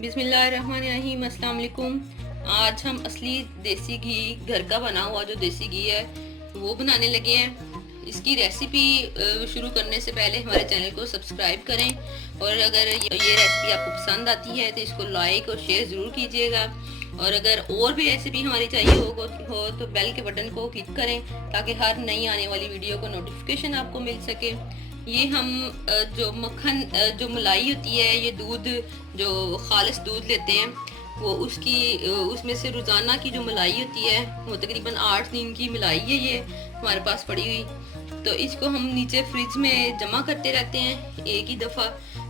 बिस्मिल्लाहिर्रहमानिर्रहीम, अस्सलाम वालेकुम। आज हम असली देसी घी, घर का बना हुआ जो देसी घी है वो बनाने लगे हैं। इसकी रेसिपी शुरू करने से पहले हमारे चैनल को सब्सक्राइब करें और अगर ये रेसिपी आपको पसंद आती है तो इसको लाइक और शेयर ज़रूर कीजिएगा। और अगर और भी रेसिपी हमारी चाहिए हो तो बेल के बटन को क्लिक करें ताकि हर नई आने वाली वीडियो को नोटिफिकेशन आपको मिल सके। ये हम जो मक्खन जो मलाई होती है, ये दूध जो खालिस दूध लेते हैं वो उसमें से रोज़ाना की जो मलाई होती है वो तकरीबन 8 दिन की मलाई है ये हमारे पास पड़ी हुई। तो इसको हम नीचे फ्रिज में जमा करते रहते हैं एक ही दफ़ा,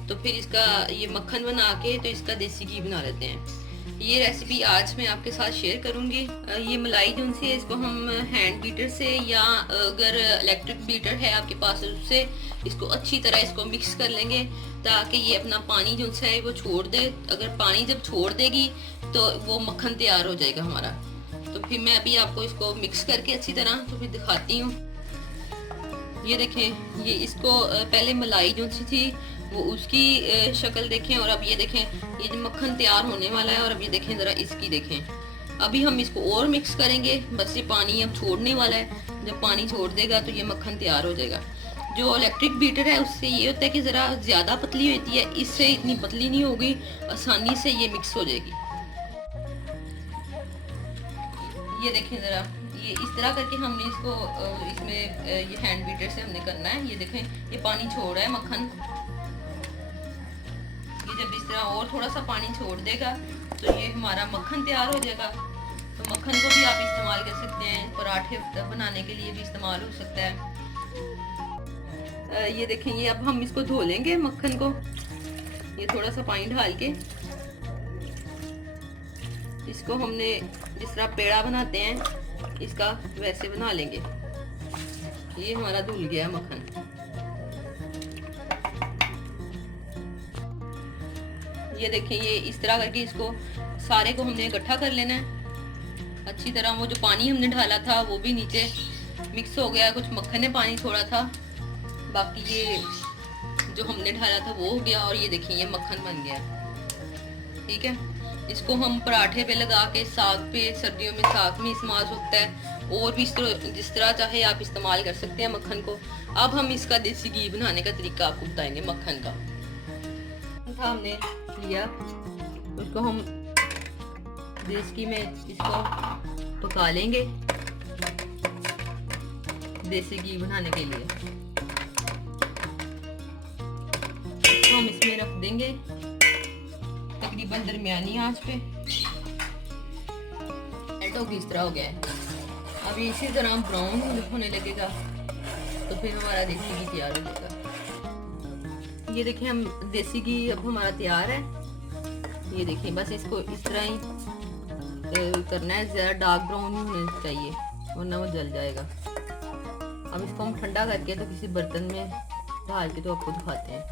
तो फिर इसका ये मक्खन बना के तो इसका देसी घी बना लेते हैं। ये रेसिपी आज मैं आपके साथ शेयर करूंगी। ये मलाई जो है इसको हम हैंड बीटर से या अगर इलेक्ट्रिक बीटर है आपके पास उससे इसको अच्छी तरह इसको मिक्स कर लेंगे ताकि ये अपना पानी जो है वो छोड़ दे। अगर पानी जब छोड़ देगी तो वो मक्खन तैयार हो जाएगा हमारा। तो फिर मैं अभी आपको इसको मिक्स करके अच्छी तरह तो फिर दिखाती हूँ। ये देखें, ये इसको पहले मलाई जो सी थी वो उसकी शक्ल देखें और अब ये देखें ये जो मक्खन तैयार होने वाला है। और अब ये देखें ज़रा इसकी देखें। अभी हम इसको और मिक्स करेंगे, बस ये पानी अब छोड़ने वाला है। जब पानी छोड़ देगा तो ये मक्खन तैयार हो जाएगा। जो इलेक्ट्रिक बीटर है उससे ये होता है कि ज़रा ज़्यादा पतली होती है, इससे इतनी पतली नहीं होगी, आसानी से ये मिक्स हो जाएगी। ये देखें ज़रा, ये इस तरह करके हमने इसको इसमें ये हैंड बीटर से हमने करना है। ये देखें ये पानी छोड़ रहा है मक्खन। ये जब इस तरह और थोड़ा सा पानी छोड़ देगा तो ये हमारा मक्खन तैयार हो जाएगा। तो मक्खन को भी आप इस्तेमाल कर सकते हैं, पराठे बनाने के लिए भी इस्तेमाल हो सकता है। ये देखें, ये अब हम इसको धो लेंगे मक्खन को। ये थोड़ा सा पानी डाल के इसको हमने जिस तरह पेड़ा बनाते हैं इसका वैसे बना लेंगे। ये हमारा धुल गया है मक्खन। ये देखें, ये इस तरह करके इसको सारे को हमने इकट्ठा कर लेना है अच्छी तरह। वो जो पानी हमने डाला था वो भी नीचे मिक्स हो गया, कुछ मक्खन ने पानी छोड़ा था, बाकी ये जो हमने डाला था वो हो गया। और ये देखिए ये मक्खन बन गया। ठीक है, इसको हम पराठे पे लगा के, साग पे, सर्दियों में साग में इस्तेमाल होता है, और भी जिस तरह चाहे आप इस्तेमाल कर सकते हैं मक्खन को। अब हम इसका देसी घी बनाने का तरीका आपको बताएंगे। मक्खन का हमने लिया, उसको हम देसी में इसको पका लेंगे देसी घी बनाने के लिए। इसको हम इसमें रख देंगे तकरीबन दरमियानी आंच पे। टमाटो की इस तरह हो गया है। अभी इसी तरह ब्राउन होने लगेगा तो फिर हमारा देसी घी तैयार हो जाएगा। ये देखें, हम देसी घी अब हमारा तैयार है। ये देखें, बस इसको इस तरह ही करना है, ज़्यादा डार्क ब्राउन नहीं होना चाहिए वरना वो जल जाएगा। अब इसको हम ठंडा करके तो किसी बर्तन में डाल के तो आपको दिखाते हैं।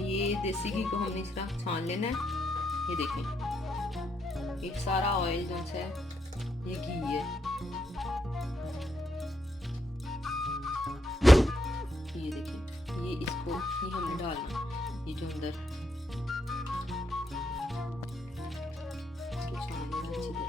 ये देसी घी को हमने इस तरह छान लेना है। ये देखें, एक सारा ऑयल जो है ये घी है। ये देखें, ये इसको ही हमने डालना, ये जो अंदर अच्छी तरह।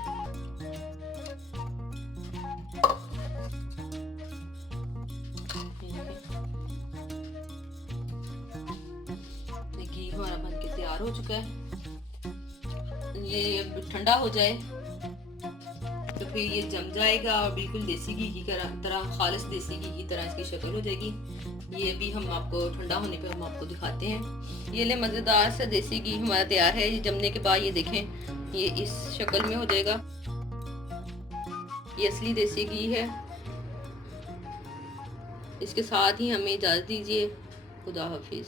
घी हमारा बन के तैयार हो चुका है। ये ठंडा हो जाए तो फिर ये जम जाएगा और बिल्कुल देसी घी की तरह, खालिस देसी घी की तरह इसकी शक्ल हो जाएगी। ये भी हम आपको ठंडा होने पे हम आपको दिखाते हैं। ये ले मज़ेदार सा देसी घी हमारा तैयार है। ये जमने के बाद ये देखें ये इस शक्ल में हो जाएगा। ये असली देसी घी है। इसके साथ ही हमें इजाज़त दीजिए। खुदा हाफिज़।